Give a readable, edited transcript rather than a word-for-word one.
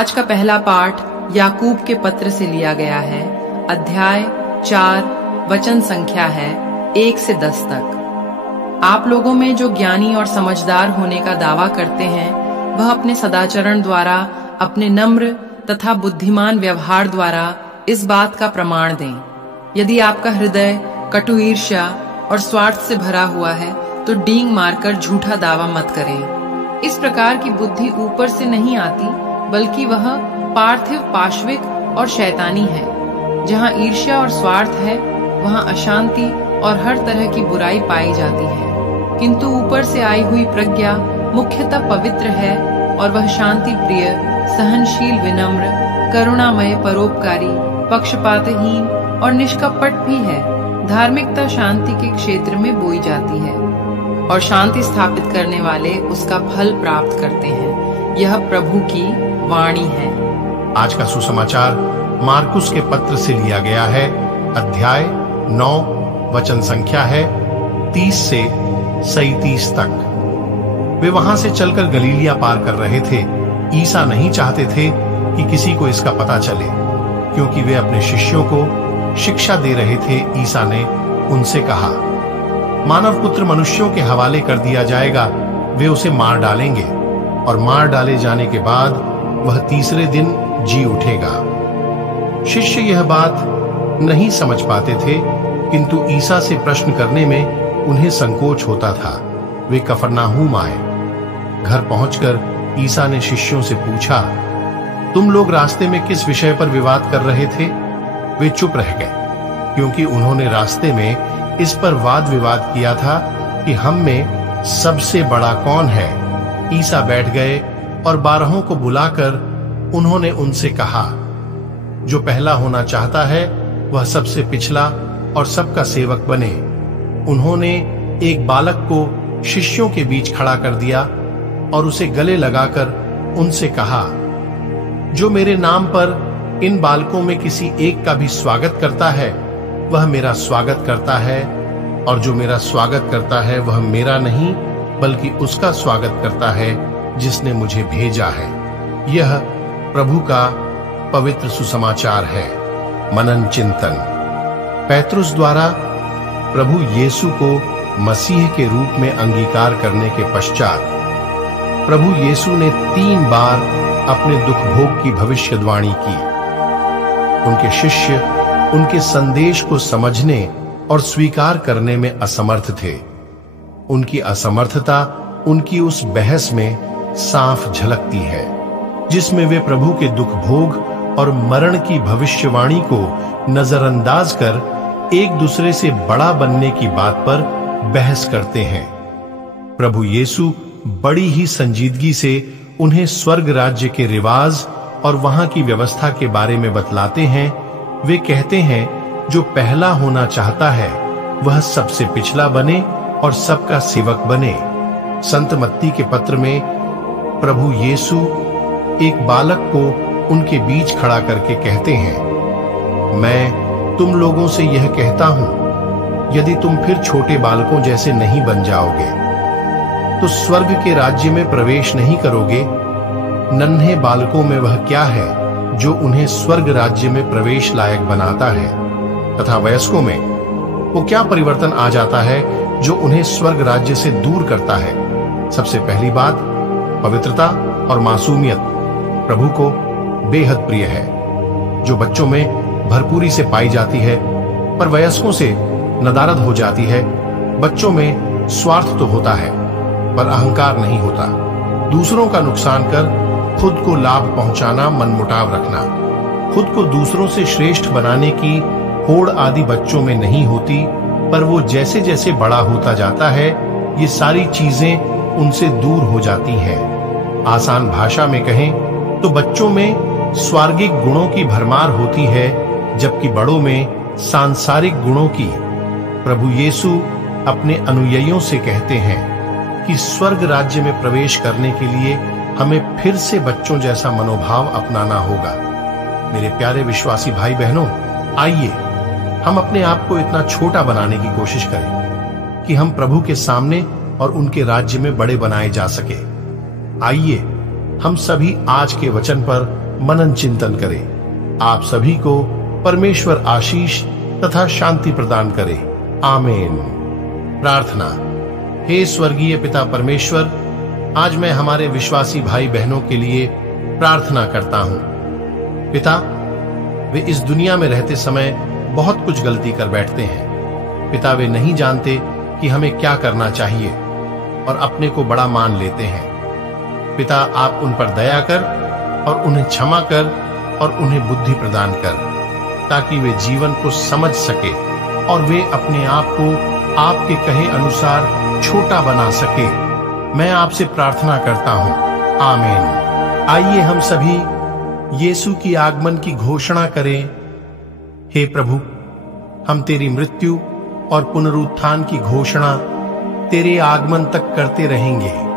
आज का पहला पाठ याकूब के पत्र से लिया गया है। अध्याय 4, वचन संख्या है 1 से 10 तक। आप लोगों में जो ज्ञानी और समझदार होने का दावा करते हैं, वह अपने सदाचरण द्वारा, अपने नम्र तथा बुद्धिमान व्यवहार द्वारा इस बात का प्रमाण दें। यदि आपका हृदय कटु ईर्ष्या और स्वार्थ से भरा हुआ है, तो डींग मारकर झूठा दावा मत करें। इस प्रकार की बुद्धि ऊपर से नहीं आती, बल्कि वह पार्थिव, पाश्विक और शैतानी है। जहाँ ईर्ष्या और स्वार्थ है, वहाँ अशांति और हर तरह की बुराई पाई जाती है। किंतु ऊपर से आई हुई प्रज्ञा मुख्यतः पवित्र है, और वह शांति प्रिय, सहनशील, विनम्र, करुणामय, परोपकारी, पक्षपातहीन और निष्कपट भी है। धार्मिकता शांति के क्षेत्र में बोई जाती है, और शांति स्थापित करने वाले उसका फल प्राप्त करते हैं। यह प्रभु की वाणी है। आज का सुसमाचार मार्कुस के पत्र से लिया गया है। अध्याय 9, वचन संख्या है 30 से 37 तक। वे वहां से चलकर गलीलिया पार कर रहे थे। ईसा नहीं चाहते थे कि किसी को इसका पता चले, क्योंकि वे अपने शिष्यों को शिक्षा दे रहे थे। ईसा ने उनसे कहा, मानव पुत्र मनुष्यों के हवाले कर दिया जाएगा। वे उसे मार डालेंगे, और मार डाले जाने के बाद वह तीसरे दिन जी उठेगा। शिष्य यह बात नहीं समझ पाते थे, किंतु ईसा से प्रश्न करने में उन्हें संकोच होता था। वे कफरनाहूम आए। घर पहुंचकर ईसा ने शिष्यों से पूछा, तुम लोग रास्ते में किस विषय पर विवाद कर रहे थे? वे चुप रह गए, क्योंकि उन्होंने रास्ते में इस पर वाद विवाद किया था कि हम में सबसे बड़ा कौन है। ईसा बैठ गए और 12 को बुलाकर उन्होंने उनसे कहा, जो पहला होना चाहता है वह सबसे पिछला और सबका सेवक बने। उन्होंने एक बालक को शिष्यों के बीच खड़ा कर दिया और उसे गले लगाकर उनसे कहा, जो मेरे नाम पर इन बालकों में किसी एक का भी स्वागत करता है, वह मेरा स्वागत करता है, और जो मेरा स्वागत करता है वह मेरा नहीं, बल्कि उसका स्वागत करता है जिसने मुझे भेजा है। यह प्रभु का पवित्र सुसमाचार है। मनन चिंतन। पैतरुस द्वारा प्रभु यीशु को मसीह के रूप में अंगीकार करने के पश्चात प्रभु यीशु ने 3 बार अपने दुख भोग की भविष्यवाणी की। उनके शिष्य उनके संदेश को समझने और स्वीकार करने में असमर्थ थे। उनकी असमर्थता उनकी उस बहस में साफ झलकती है, जिसमें वे प्रभु के दुख भोग और मरण की भविष्यवाणी को नजरअंदाज कर एक दूसरे से बड़ा बनने की बात पर बहस करते हैं। प्रभु यीशु बड़ी ही संजीदगी से उन्हें स्वर्ग राज्य के रिवाज और वहां की व्यवस्था के बारे में बतलाते हैं। वे कहते हैं, जो पहला होना चाहता है वह सबसे पिछला बने और सबका सेवक बने। संत मत्ती के पत्र में प्रभु यीशु एक बालक को उनके बीच खड़ा करके कहते हैं, मैं तुम लोगों से यह कहता हूं, यदि तुम फिर छोटे बालकों जैसे नहीं बन जाओगे, तो स्वर्ग के राज्य में प्रवेश नहीं करोगे। नन्हे बालकों में वह क्या है जो उन्हें स्वर्ग राज्य में प्रवेश लायक बनाता है, तथा वयस्कों में वो क्या परिवर्तन आ जाता है जो उन्हें स्वर्ग राज्य से दूर करता है। सबसे पहली बात, पवित्रता और मासूमियत प्रभु को बेहद प्रिय है, जो बच्चों में भरपूरी से पाई जाती है, पर वयस्कों से नदारद हो जाती है। बच्चों में स्वार्थ तो होता है, पर अहंकार नहीं होता। दूसरों का नुकसान कर खुद को लाभ पहुंचाना, मनमुटाव रखना, खुद को दूसरों से श्रेष्ठ बनाने की होड़ आदि बच्चों में नहीं होती। पर वो जैसे जैसे बड़ा होता जाता है, ये सारी चीजें उनसे दूर हो जाती हैं। आसान भाषा में कहें तो बच्चों में स्वार्गिक गुणों की भरमार होती है, जबकि बड़ों में सांसारिक गुणों की। प्रभु यीशु अपने अनुयायियों से कहते हैं कि स्वर्ग राज्य में प्रवेश करने के लिए हमें फिर से बच्चों जैसा मनोभाव अपनाना होगा। मेरे प्यारे विश्वासी भाई बहनों, आइए हम अपने आप को इतना छोटा बनाने की कोशिश करें कि हम प्रभु के सामने और उनके राज्य में बड़े बनाए जा सके। आइए हम सभी आज के वचन पर मनन चिंतन करें। आप सभी को परमेश्वर आशीष तथा शांति प्रदान करे। आमीन। प्रार्थना। हे स्वर्गीय पिता परमेश्वर, आज मैं हमारे विश्वासी भाई बहनों के लिए प्रार्थना करता हूं। पिता, वे इस दुनिया में रहते समय बहुत कुछ गलती कर बैठते हैं। पिता, वे नहीं जानते कि हमें क्या करना चाहिए और अपने को बड़ा मान लेते हैं। पिता, आप उन पर दया कर और उन्हें क्षमा कर और उन्हें बुद्धि प्रदान कर, ताकि वे जीवन को समझ सके और वे अपने आप को आपके कहे अनुसार छोटा बना सके। मैं आपसे प्रार्थना करता हूं। आमीन। आइए हम सभी यीशु की आगमन की घोषणा करें। हे प्रभु, हम तेरी मृत्यु और पुनरुत्थान की घोषणा तेरे आगमन तक करते रहेंगे।